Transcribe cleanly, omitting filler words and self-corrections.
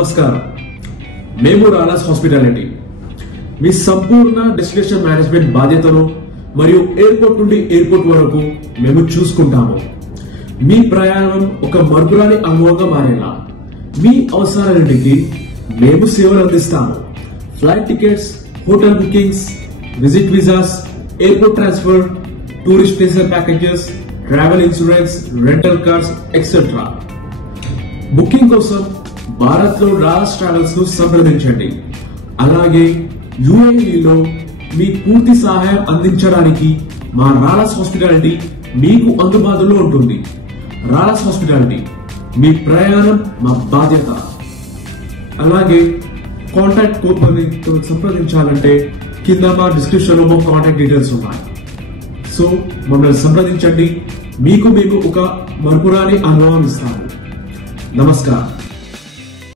నమస్కారం. మేము రాలాస్ హాస్పిటాలిటీ మీ సంపూర్ణ destination management బాధ్యతను మరియు ఎయిర్పోర్ట్ నుండి ఎయిర్పోర్ట్ వరకు మేము చూసుకుంటాము. మీ ప్రయాణం ఒక మరుపురాని అనుభవంగా మారేలా మీ అవసరాలన్నింటికి మేము సేవలు అందిస్తాము. Flight tickets, hotel bookings, visit visas, airport transfer, tourist places packages, travel insurance, rental cars etcetera. Booking కోసం భారత్ లో రాలాస్ ట్రావెల్స్ ను సంప్రదించండి. అలాగే యుఏఈలో మీ పూర్తి సహాయం అందించడానికి మా రాలాస్ హాస్పిటాలిటీ మీకు అందుబాటులో ఉంటుంది. రాలాస్ హాస్పిటాలిటీ, మీ ప్రయాణం మా బాధ్యత. అలాగే కాంటాక్ట్ కోడ్తో సంప్రదించాలంటే కింద మా డిస్క్రిప్షన్ లో మా కాంటాక్ట్ డీటెయిల్స్ ఉన్నాయి. సో మమ్మల్ని సంప్రదించండి. మీకు మేము ఒక మరుపురాని అనుభవం ఇస్తాము. నమస్కారం.